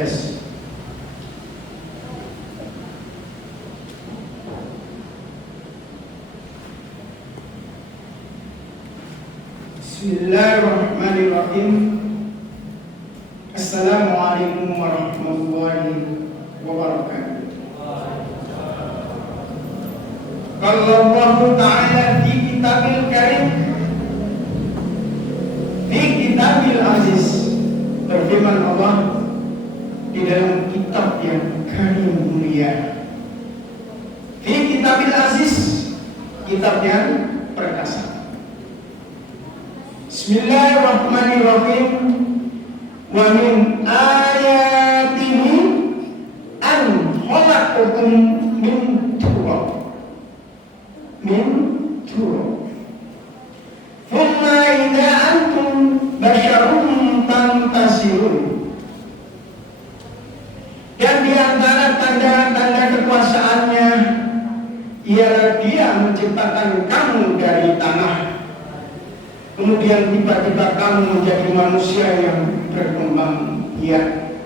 Tes. Bismillahirrahmanirrahim. Assalamualaikum warahmatullahi wabarakatuh. Qala Allah Ta'ala di Kitabil Karim, di Kitabil Aziz, berfirman Allah di dalam kitab yang karim mulia, di Kitabil Aziz, kitab yang perkasa. Bismillahirrahmanirrahim. Wa min ayatihi an khalaqakum min turab, min turab, thumma idza antum basharun tantasirun. Dan di antara tanda-tanda kekuasaannya ialah Dia menciptakan kamu dari tanah, kemudian tiba-tiba kamu menjadi manusia yang berkembang biak,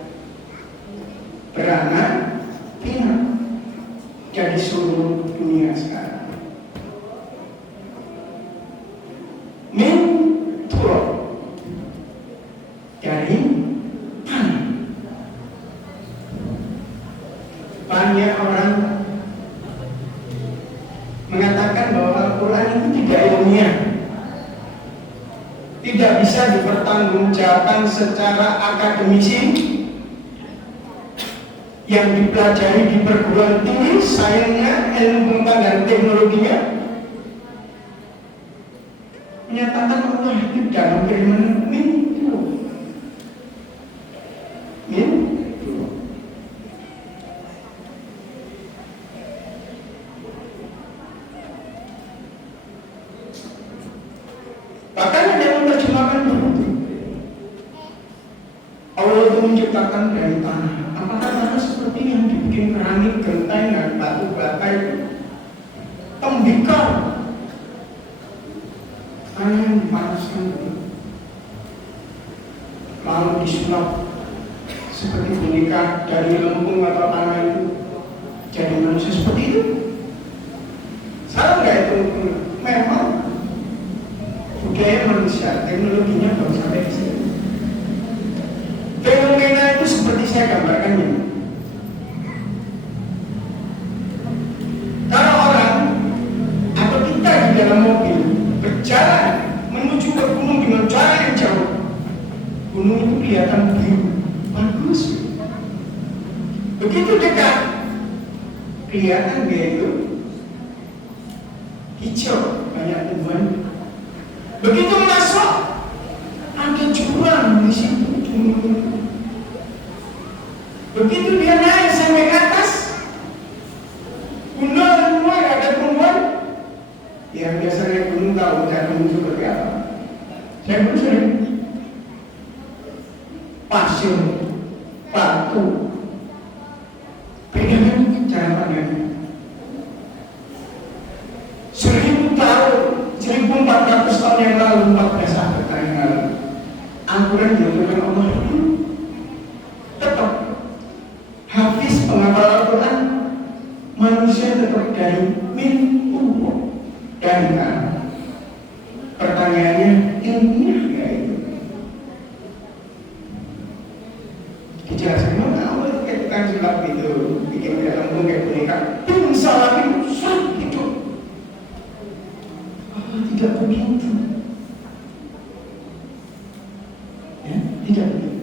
beranak pinak, jadi seluruh dunia sekarang. Min turab, dari tanah. Banyak orang mengatakan bahwa Al-Quran itu tidak ilmiah, tidak bisa dipertanggungjawabkan secara akademisi yang dipelajari di perguruan tinggi, sainsnya, ilmu pengetahuan dan teknologinya, menyatakan Allah itu dalam firman min turab. Bahkan ada yang menerjemahkan begitu. Allah itu menciptakan dari tanah. Apakah tanah seperti yang dibikin keramik, genteng, dan batu bata itu? Tembikar, tanah yang dipanaskan itu, lalu disulap seperti boneka dari lempung atau tanah itu jadi manusia seperti itu. Salah nggak itu? Memang budaya manusia, teknologinya baru sampai di sini. Fenomena itu seperti saya gambarkan ini. Kalau orang atau kita di dalam mobil berjalan menuju ke gunung dengan jarak yang jauh, gunung itu kelihatan biru, bagus. Begitu dekat, kelihatan dia itu hijau, banyak tumbuhan. Begitu masuk, ada jurang di situ. Begitu dia naik sampai ke atas, gunung mulai ada tumbuhan. Yang biasanya gunung tahu gunung seperti apa. Saya pun sering pasir, batu, beda kan cara pandangnya. 1400 tahun yang lalu, 14 abad yang lalu, Al-Quran dilakukan Allah itu tetap hafiz penghafal Al-Quran, manusia tetap dari min turab, dari tanah. Pertanyaannya, ilmiah nggak itu? Dijelaskan mana Allah itu kayak tukang sulap itu, bikin dia lempung kayak boneka, tim salamin sulap itu. Tidak begitu, ya, tidak begitu.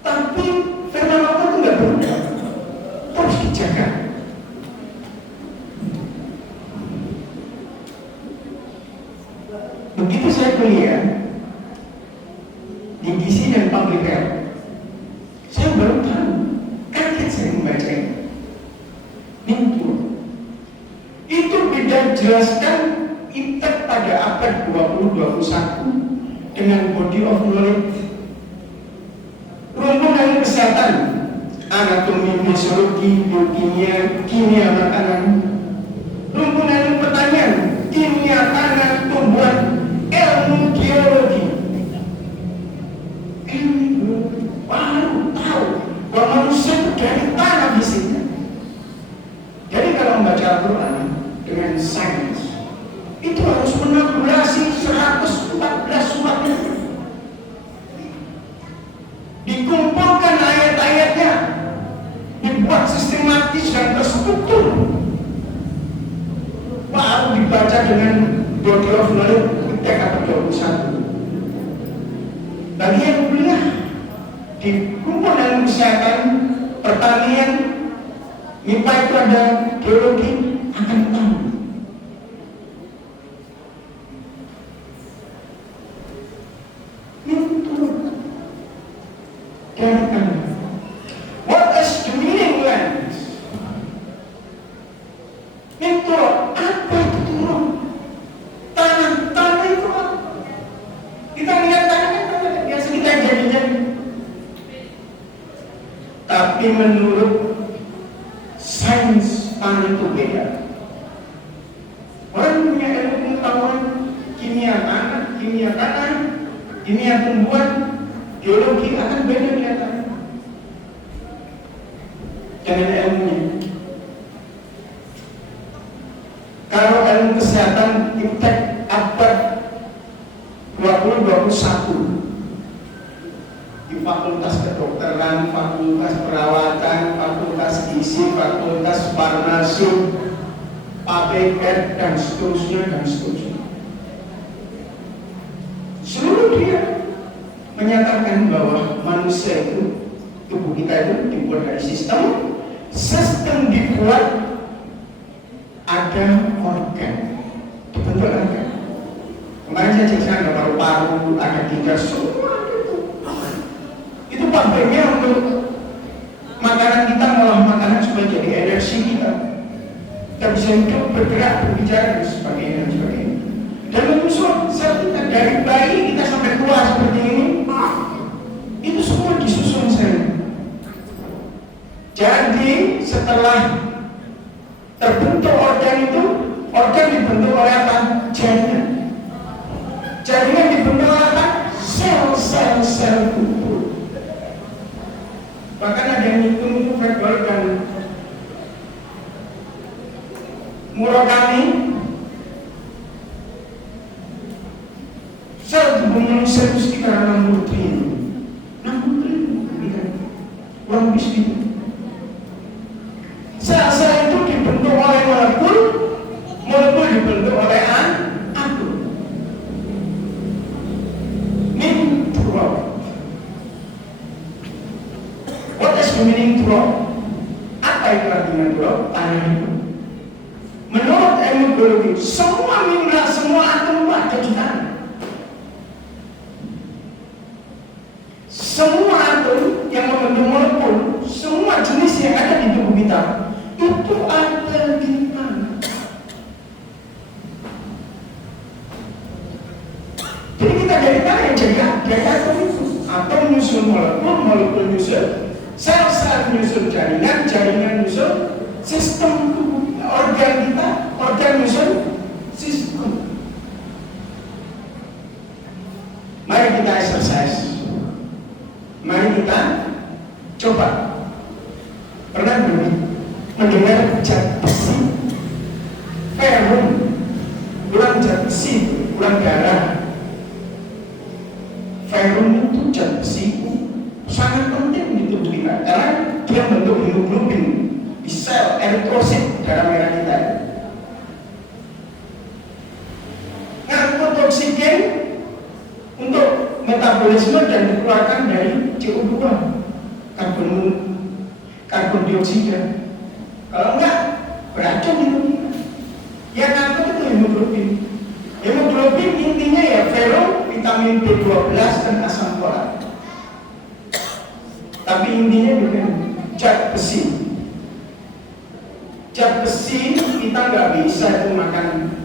Tapi firman Allah itu nggak berubah, terus dijaga. Begitu saya kuliah di DC dan Public Health, saya baru tahu, kaget saya membaca itu beda jelaskan impact pada abad 20-21 dengan body of knowledge, rumpun ilmu kesehatan, anatomi, fisiologi, biokimia, kimia makanan, rumpun ilmu pertanian, kimia tanah, tumbuhan, ilmu geologi. Baru tahu Al-Quran dengan sains itu harus menabulasi 114 suratnya, dikumpulkan ayat-ayatnya, dibuat sistematis dan terstruktur, baru dibaca dengan body of knowledge ketika 21. Bagi yang kuliah dikumpul dalam kesehatan, pertanian, MIPA itu ada geologi, akan tahu. What is the meaning land? Itu apa itu turun? Tanah itu apa? Kita lihat tanah kan biasa kita jadinya. Tapi menurut sains tanah itu beda. Orang punya ilmu pengetahuan kimia tanah, kimia tumbuhan, geologi akan beda kelihatan dengan ilmunya. Kalau ilmu kesehatan iptek abad 20-21 di fakultas kedokteran, fakultas perawatan, fakultas gizi, fakultas farmasi, PPK dan seterusnya. Seluruh dunia menyatakan bahwa manusia itu, tubuh kita itu dibuat dari sistem dibuat ada organ, dibentuk organ. Kemarin saya cek ada paru-paru, ada ginjal, semua itu pabriknya untuk makanan kita, malah makanan supaya jadi energi kita bisa hidup, bergerak, berbicara dan sebagainya. Dan menyusun sel kita dari bayi kita sampai tua seperti ini, itu semua disusun sel. Jadi setelah terbentuk organ itu, organ dibentuk oleh apa? Jaringan dibentuk oleh apa? Sel-sel tubuh. Bahkan ada yang hitung Fredwell dan Murakami, sel tubuh manusia itu sekitar 60 triliun, kurang lebih segitu. Sel-sel itu dibentuk oleh molekul dibentuk oleh atom. Meaning throughout. What is the meaning throughout? Apa itu artinya throughout? Tanah itu. Menurut ilmu biologi, semua mineral, semua atom ada di tanah. Semua atom yang membentuk molekul, semua jenis yang ada di tubuh kita itu ada di tanah. Jadi kita dari tanah yang jadi atom itu. Atom menyusun molekul menyusun sel-sel, menyusun jaringan menyusun sistem tubuh. Organ kita, organ menyusun sistem. Mari kita exercise. Mari kita coba. Pernah mendengar zat besi, ferrum, ulang zat besi, ulang darah. Ferrum itu zat besi sangat penting di tubuh kita karena dia membentuk hemoglobin di sel eritrosit darah merah kita. Ngangkut oksigen untuk metabolisme dan dikeluarkan dari CO2, karbon dioksida. Kalau enggak, beracun itu. Yang ngangkut itu hemoglobin. Hemoglobin intinya ya ferrum, vitamin B12 dan asam folat. Tapi intinya bukan zat besi. Zat besi kita nggak bisa itu makan.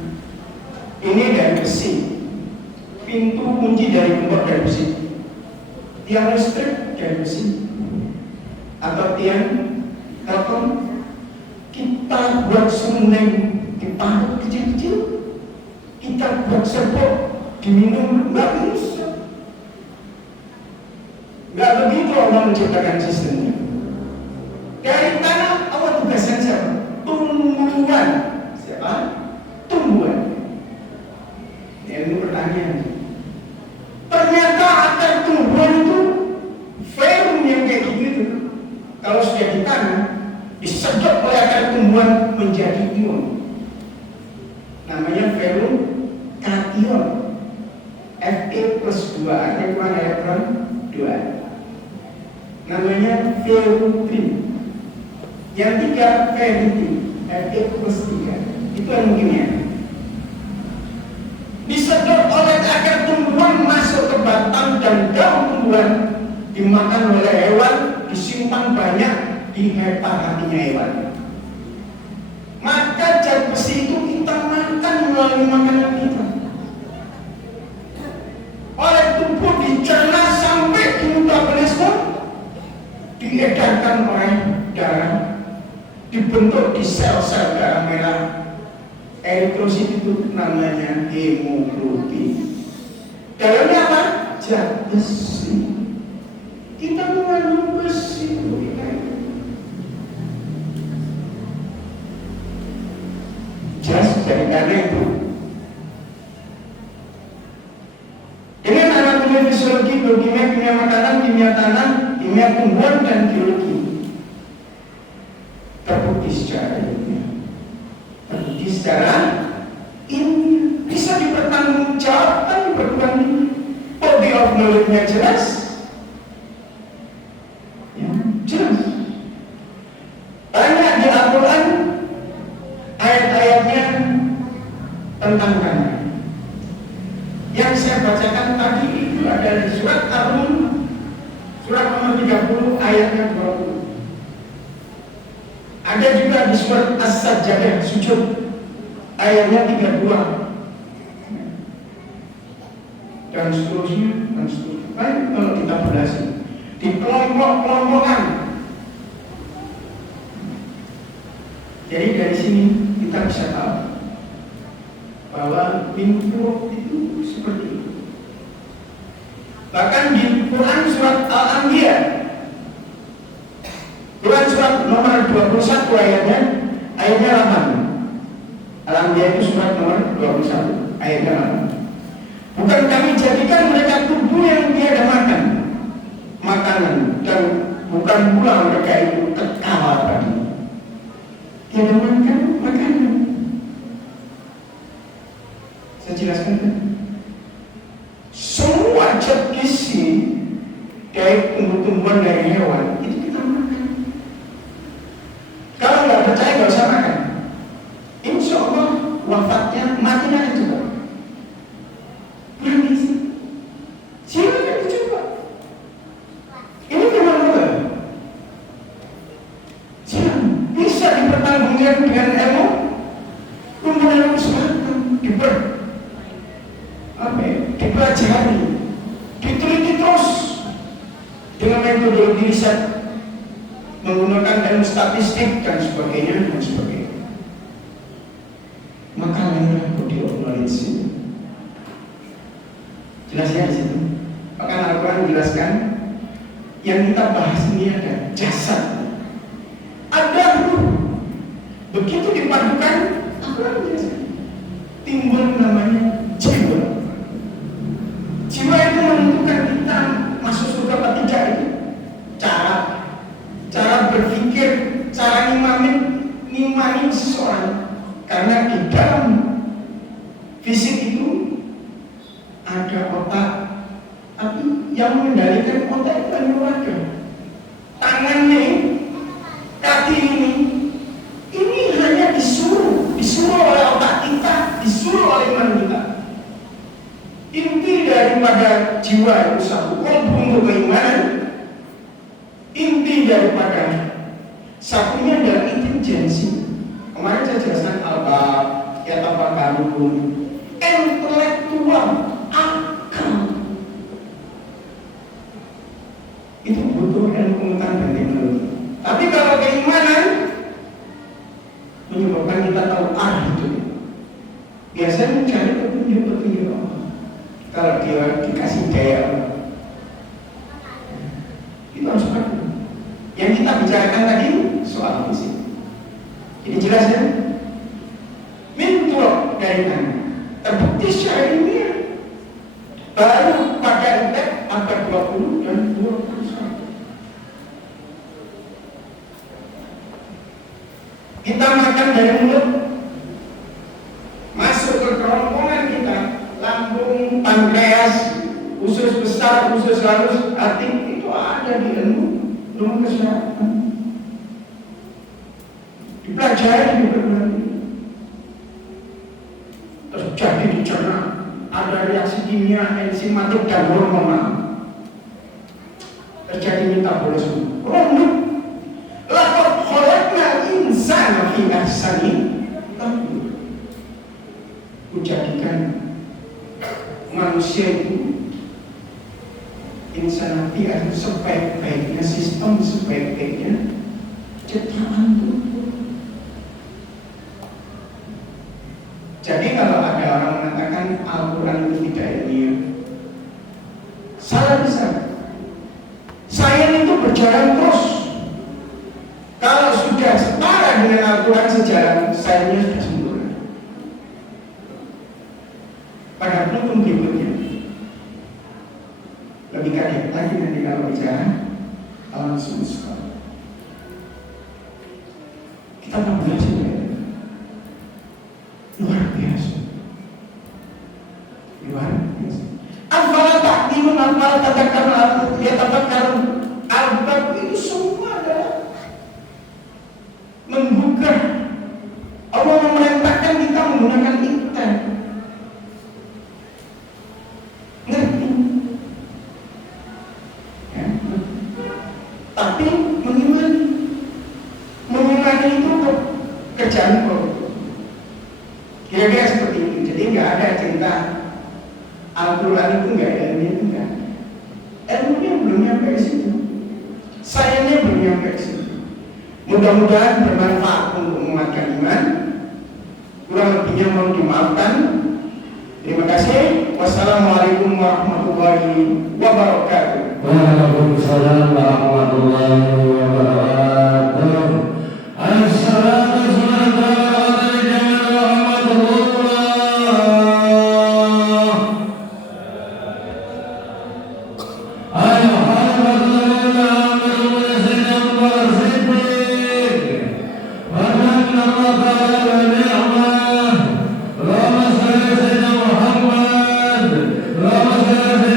Ini dari besi. Pintu kunci dari gembok dari besi. Tiang listrik dari besi. Atau tiang telkom. Kita buat suneng diparut kecil-kecil. Kita buat serbuk diminum, nggak bisa. Nggak begitu Allah menciptakan sistemnya. Dari tanah Allah tugaskan siapa? Tumbuhan. tumbuhan menjadi ion. Namanya ferukation. Fe+2 artinya kurang elektron 2. Namanya ferritin. Yang tiga ferritin, Fe+3. Itu yang kimia. Disedot oleh akar tumbuhan masuk ke batang dan daun tumbuhan, dimakan oleh hewan, disimpan banyak di hepatinya hewan. Maka zat besi itu kita makan melalui makanan kita. Oleh tubuh dicerna sampai di metabolisme, diedarkan oleh darah, dibentuk di sel-sel darah merah. Eritrosit itu namanya hemoglobin. Dalamnya apa? Zat besi. Kita mengandung besi. Jelas dari karena itu. Dengan anatomi fisiologi, biokimia, kimia makanan, kimia tanah, kimia tumbuhan, dan biologi terbukti secara ilmiah. Terbukti secara ilmiah. Bisa dipertanggungjawabkan di perguruan tinggi. Body of knowledge-nya jelas. Ya, jelas. Banyak di Al-Quran ayat-ayatnya tentang tanah. Yang saya bacakan tadi itu ada di surat Ar-Rum, surat nomor 30 ayatnya 20. Ada juga di surat As-Sajdah sujud ayatnya 32. Dan seterusnya, dan seterusnya. Baik, kalau kita belasi di kelompok-kelompokan. Jadi dari sini kita bisa tahu bahwa mimpi itu seperti itu. Bahkan di Quran surat Al-Anbiya, Quran surat nomor 21 ayatnya 8. Al-Anbiya itu surat nomor 21 ayatnya 8. Bukan kami jadikan mereka tubuh yang tiada makan makanan, dan bukan pula mereka itu kekal tadi tiada makan makanan. Saya jelaskan kan? Semua zat gizi dari tumbuh-tumbuhan, dari hewan itu kita makan. Kalau nggak percaya nggak usah makan. Insya Allah wafatnya matinya aja juga. Kurang gizi. Silakan dicoba. Ini memang benar. Silakan. Bisa dipertanggungjawabkan dengan ilmu. Kemudian semacam dipelajari, diteliti terus dengan metodologi riset, menggunakan ilmu statistik dan sebagainya dan sebagainya. Maka lahirlah body of knowledge. Jelasnya di situ. Maka Al-Quran menjelaskan yang kita bahas ini ada jasad, ada ruh. Begitu dipadukan, Al-Quran menjelaskan timbul namanya jiwa. Jiwa itu menentukan kita masuk surga atau tidak itu. Cara berpikir, cara ngimani seseorang. Karena di dalam fisik itu ada otak, tapi yang mengendalikan otak itu hanya warga. Tangan ini, kaki ini hanya disuruh oleh otak kita, disuruh oleh iman kita. Inti daripada jiwa itu satu, kalbu untuk keimanan. Inti daripada satunya adalah intelijensi. Kemarin saya jelaskan al-bab, ya tafakarun, intelektual, akal. Itu butuh ilmu pengetahuan dan teknologi. Tapi kalau keimanan menyebabkan kita tahu arah itu. Biasanya mencari petunjuk Allah. Kalau dia dikasih daya, itu harus pakai. Yang kita bicarakan tadi soal fisik. Jadi jelas ya, mintrok dari tanah terbukti secara ilmiah. Baru pada indeks abad 20 dan 21. Kita kita makan dari mulut, masuk ke kerongkongan kita, lambung, pankreas, usus besar, usus halus, hati, itu ada di ilmu kesehatan. Dipelajari di berbagai. Terjadi di cerna, ada reaksi kimia, enzimatik dan hormonal. Terjadi metabolisme. Rumit. Laqad khalaqnal insana fi ahsani taqwim. Kujadikan manusia itu insan fi ahsani sebaik-baiknya sistem, sebaik-baiknya ciptaan Tuhan. Jadi kalau ada orang mengatakan Al-Quran itu tidak ilmiah, salah besar. Sains itu berjalan terus. Kalau sudah setara dengan Al-Quran sejalan, sainsnya sudah sempurna. Pada penutup berikutnya, lebih kaget lagi nanti kalau bicara alam semesta. Kita mau belajar luar biasa. Luar biasa. Afala ta'qilun, afala tadakkarun, ya tafakkarun. Albab itu semua adalah membuka. Allah memerintahkan kita menggunakan intan. Ngerti? Ya. Tapi mengimani itu kerjaan Allah. Kira-kira seperti itu. Jadi nggak ada cerita Al-Quran itu nggak ada ilmunya, enggak. Ilmunya belum nyampe ke situ. Sainsnya belum nyampe ke situ. Mudah-mudahan bermanfaat untuk menguatkan iman. Kurang lebihnya mohon dimaafkan. Terima kasih. Wassalamualaikum warahmatullahi wabarakatuh. Waalaikumsalam warahmatullahi wabarakatuh.